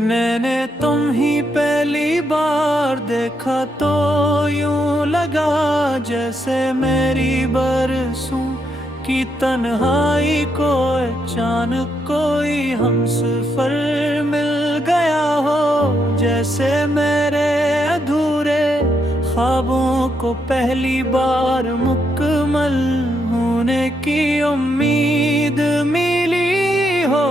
मैंने तुम ही पहली बार देखा तो यूं लगा जैसे मेरी बरसों की तन्हाई को अचानक कोई हमसफर मिल गया हो। जैसे मेरे अधूरे ख्वाबों को पहली बार मुकम्मल होने की उम्मीद मिली हो।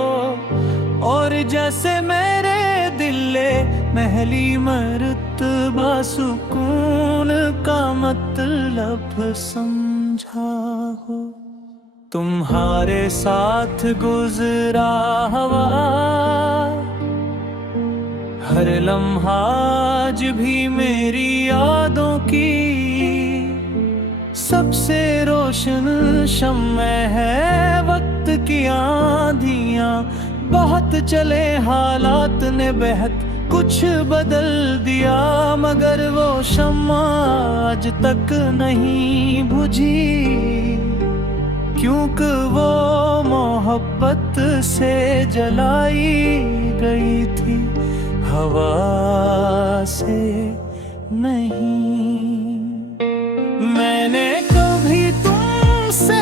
और जैसे मेरे दिले महली मर्तबा सुकून का मतलब समझा हो। तुम्हारे साथ गुजरा हवा हर लम्हा आज भी मेरी यादों की सबसे रोशन शम्मे है। वक्त की आंधियां बहुत चले, हालात ने बेहद कुछ बदल दिया, मगर वो शम्मा आज तक नहीं बुझी। क्योंकि वो मोहब्बत से जलाई गई थी, हवा से नहीं। मैंने कभी तुमसे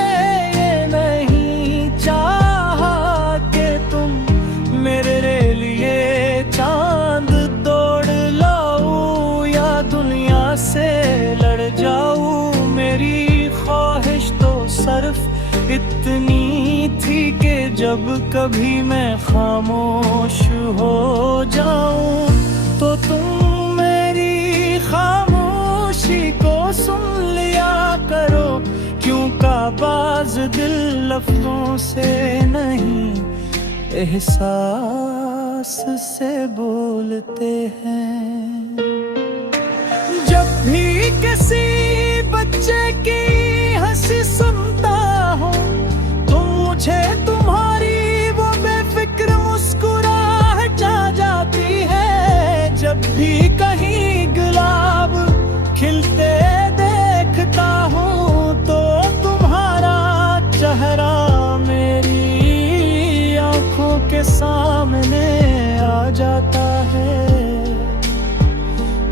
ये नहीं चाहा कि तुम मेरे लिए चांद दौड़ लाओ या दुनिया से लड़ जाऊं। मेरी ख्वाहिश तो सिर्फ इतनी थी कि जब कभी मैं खामोश हो जाऊं तो तुम मेरी खामोशी को सुन लिया करो। क्यों का बाज दिल लफ्जों से नहीं एहसास से बोलते हैं। जब भी किसी बच्चे की हंसी सुनता हूँ तो मुझे तुम्हारी वो बेफिक्र मुस्कुराहट आ जाती है। जब भी कहीं गुलाब खिलते देखता हूँ तो तुम्हारा चेहरा मेरी आंखों के सामने आ जाता है।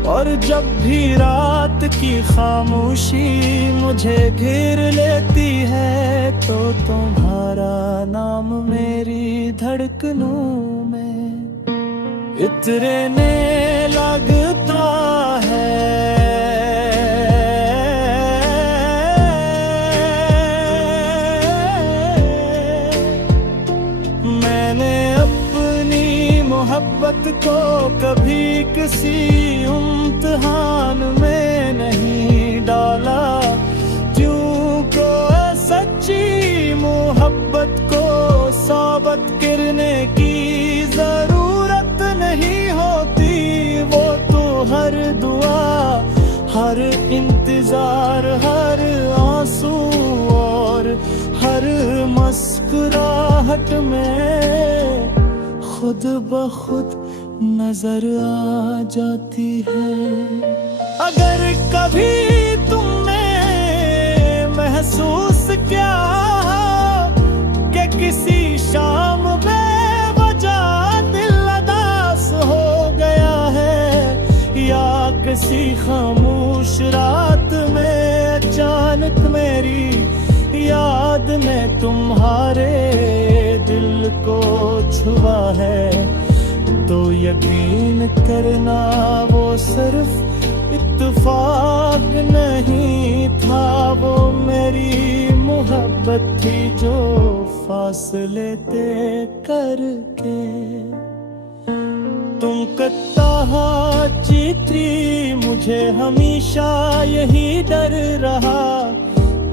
और जब भी रात की खामोशी मुझे घेर लेती है तो तुम्हारा नाम मेरी धड़कनों में इतरने लगता है। मैंने अपनी मोहब्बत को कभी किसी इम्तिहान में नहीं डाला। क्यों को सच्ची मोहब्बत को साबित करने की जरूरत नहीं होती। वो तो हर दुआ, हर इंतजार, हर आंसू और हर मुस्कुराहट में खुद ब खुद नजर आ जाती है। अगर कभी तुमने महसूस किया कि किसी शाम बेवजह दिल उदास हो गया है या किसी खामोश रात में अचानक मेरी याद ने तुम्हारे दिल को छुआ है, तो यकीन करना वो सिर्फ इत्तेफाक नहीं था। वो मेरी मोहब्बत थी जो फासले तय करके तुम कत्ता जीती। मुझे हमेशा यही डर रहा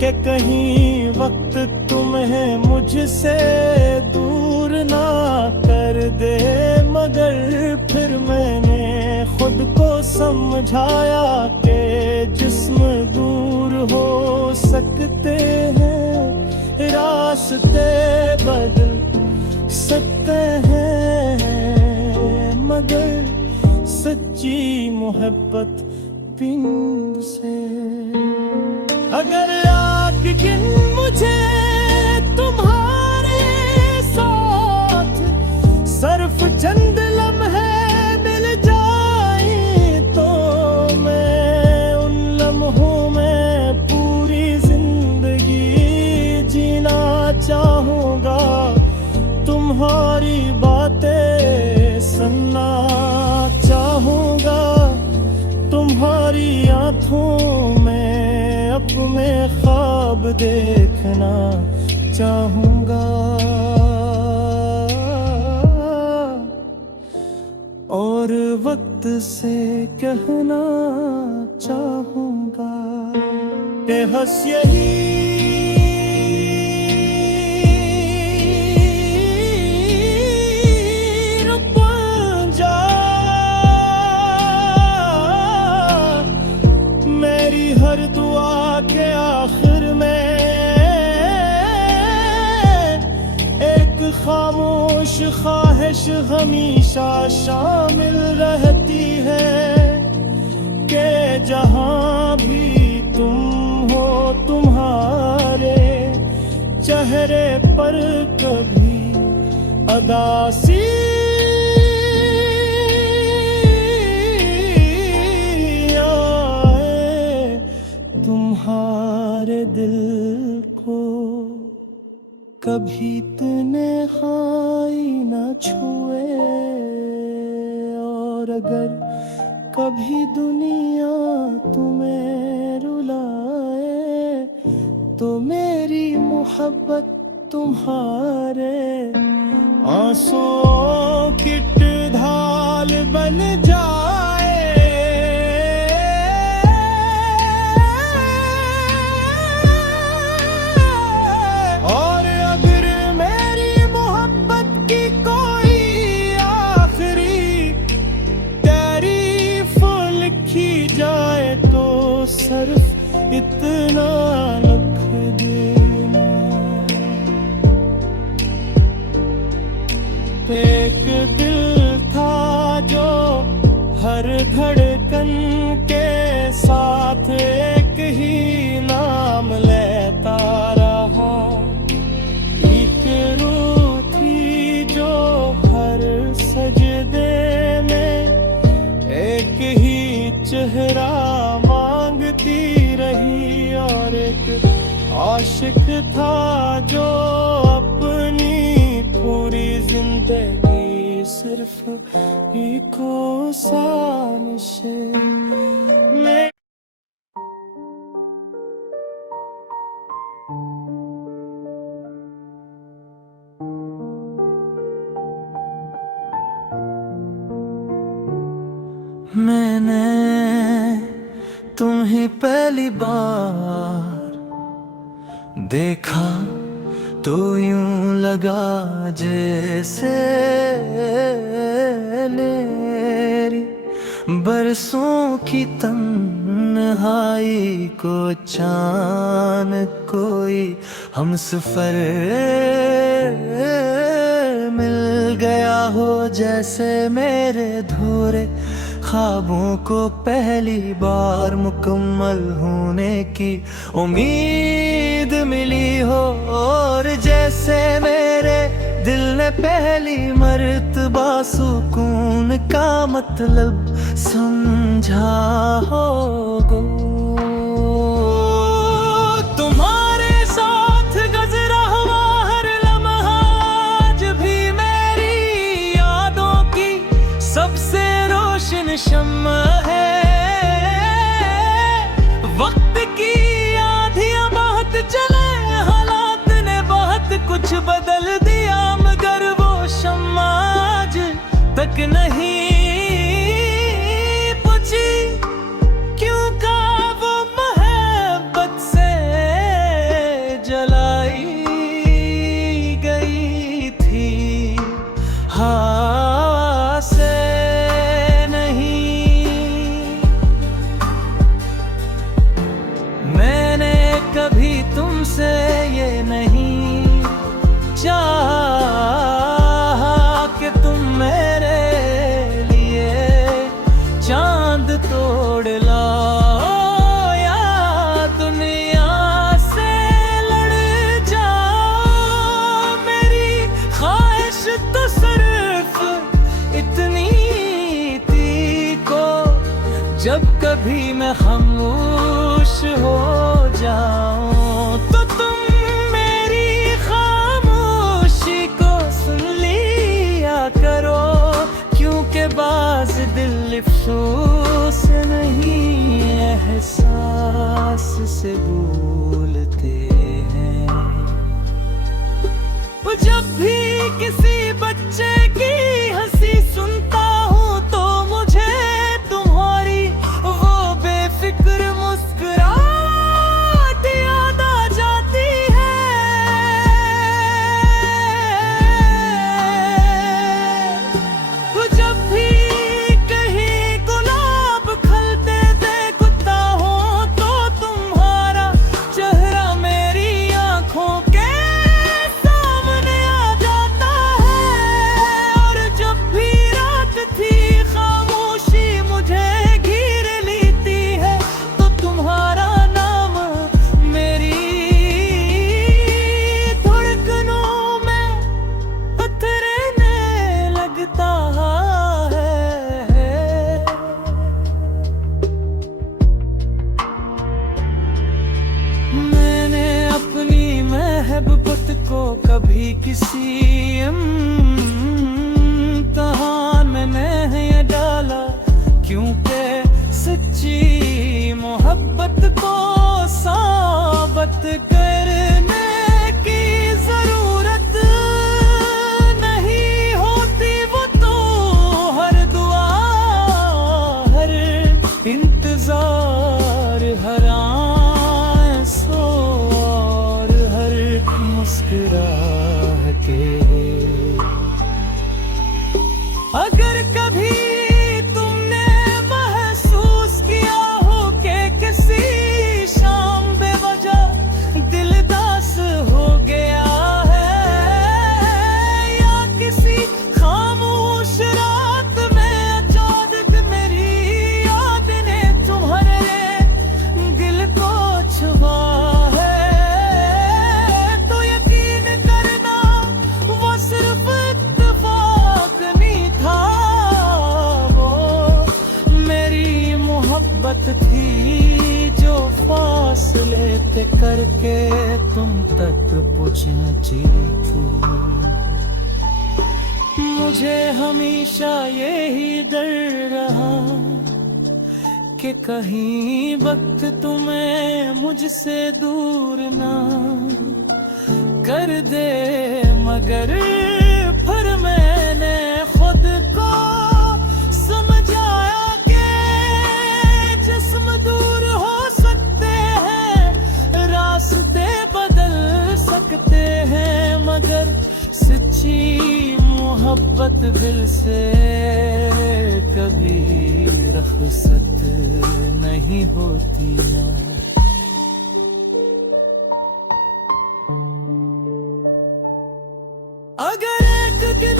कि कहीं वक्त तुम्हें मुझसे दूर ना कर दे, मगर फिर मैंने खुद को समझाया कि जिस्म दूर हो सकते हैं, रास्ते बदल सकते हैं, मगर सच्ची मोहब्बत बिन से अगर आग गिन मुझे तुम्हारे साथ सिर्फ चंद लम्हे तुम्हारी आँखों में अपने ख्वाब देखना चाहूँगा, और वक्त से कहना चाहूँगा कि हंस यही हर दुआ के आखिर में एक खामोश ख्वाहिश हमेशा शामिल रहती है कि जहां भी तुम हो तुम्हारे चेहरे पर कभी अदासी तुम्हारे दिल को कभी तन्हाई न छुए, और अगर कभी दुनिया तुम्हें रुलाए तो मेरी मोहब्बत तुम्हारे आंसुओं की ढाल बन जाए। जाए तो सिर्फ इतना लिख देना, एक दिल था जो हर धड़कन के साथ एक ही नाम लेता रहा, एक रूह थी जो हर सजदे में एक ही चेहरा मांगती रही, और एक आशिक था जो अपनी पूरी जिंदगी सिर्फ एक सान से में मैंने तुम्हें पहली बार देखा तो यूं लगा जैसे मेरी बरसों की तन्हाई को चान कोई हमसफर मिल गया हो, जैसे मेरे धूरे ख्वाबों को पहली बार मुकम्मल होने की उम्मीद मिली हो, और जैसे मेरे दिल ने पहली मर्तबा सुकून का मतलब समझा होगा। तुम्हारे साथ गुज़रा हुआ हर लम्हा आज भी मेरी यादों की सबसे रोशन शम्मा है। वक्त की आंधियां बहुत चले, हालात ने बहुत कुछ बदल दिया, मगर वो शम्मा आज तक नहीं बुझी, क्यों का वो मोहब्बत से जलाई गई थी, हवा से कभी तुमसे ये नहीं चाहा कि तुम मेरे लिए चांद तोड़ लाओ या दुनिया से लड़ जाओ। मेरी ख्वाहिश तो सिर्फ इतनी थी को जब कभी मैं खामोश हो जाऊं तो तुम मेरी खामोशी को सुन लिया करो, क्योंकि बाज़ दिल अफ़सोस नहीं से भूलते हैं। जब भी किसी बच्चे की हंसी सुनता हूँ तो मुझे तुम्हारी वो बेफिक्र मुस्कुराहट याद आ जाती है। जब भी कहीं गुलाब खिलते देखता हूँ तो तुम्हारा चेहरा मेरी आंखों के सामने आ जाता है। और जब भी रात थी खामोशी मुझे घेर लेती है तो तुम्हारा नाम मेरी धड़कनों में उतरने लगता है। मैंने अपनी महबूबत को कभी किसी इम्तिहान में नहीं डाला, क्योंकि सच्ची मोहब्बत को साबित करने की जरूरत नहीं होती। वो तो हर दुआ, हर इंतजार, हर आंसू और हर मुस्कुराहट। अगर कभी तुमने महसूस किया हो कि किसी शाम बेवजह दिल दास हो गया है, या किसी खामोश रात में अचानक मेरी याद ने तुम्हारे दिल को छुआ है, तो यकीन करना वो सिर्फ इत्तेफाक नहीं था। वो मेरी मोहब्बत थी जो फासले पे करके तुम तक पहुंची थी। मुझे हमेशा यही डर रहा कि कहीं वक्त तुम्हें मुझसे दूर ना कर दे, मगर फिर मैंने खुद को समझाया कि जिस्म दूर हो सकते हैं, रास्ते बदल सकते हैं, मगर सच्ची मोहब्बत दिल से कभी रुखसत नहीं होती ना। अगर एक दिन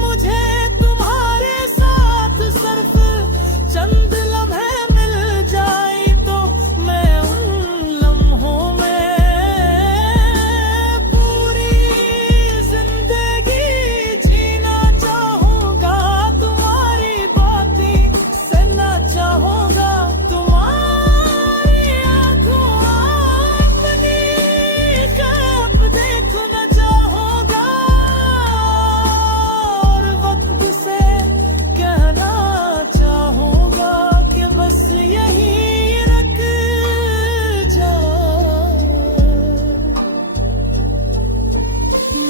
मुझे तुम्हारे साथ सिर्फ चंद लम्हे मिल जाए तो मैं उन लम्हों में पूरी जिंदगी जीना चाहूँगा। तुम्हारी बातें सुनना चाहूँगा, तुम्हारी आँखों अपनी ख्वाब देखना चाहूँगा, और वक्त से कहना चाहूँगा कि बस यही रुक जा।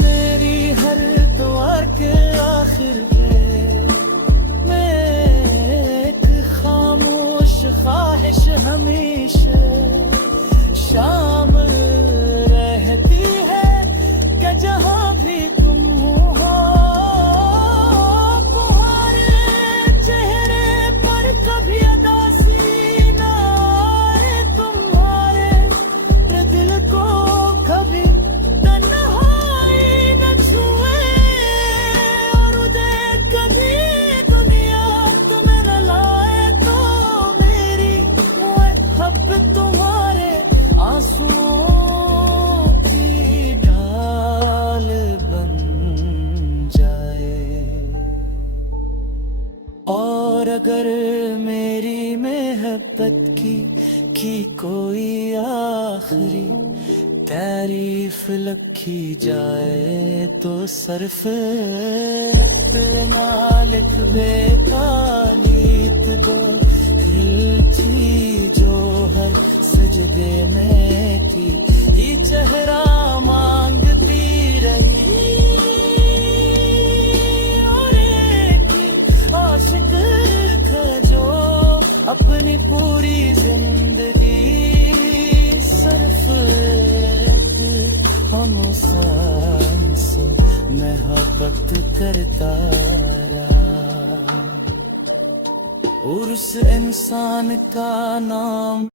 मेरी हर दुआ के आखिर पे मैं एक खामोश ख्वाहिश हमेशा शामिल रहती है कि जहाँ भी तुम हो, तुम्हारे चेहरे पर कभी उदासी ना आए, तुम्हारे दिल को कभी तन्हाई न छुए, और उदय कभी दुनिया तुम्हें न लाए, तो मेरी मोहब्बत तुम्हारे आंसुओं की ढाल बन जाए। और अगर मेरी मोहब्बत की कोई आखिरी तारीफ लिखी जाए तो सिर्फ ना लिख दे तारीफ दो, खिलती जो हर सजदे में अपनी पूरी जिंदगी सिर्फ हम से मोहब्बत करता रहा। और उस इंसान का नाम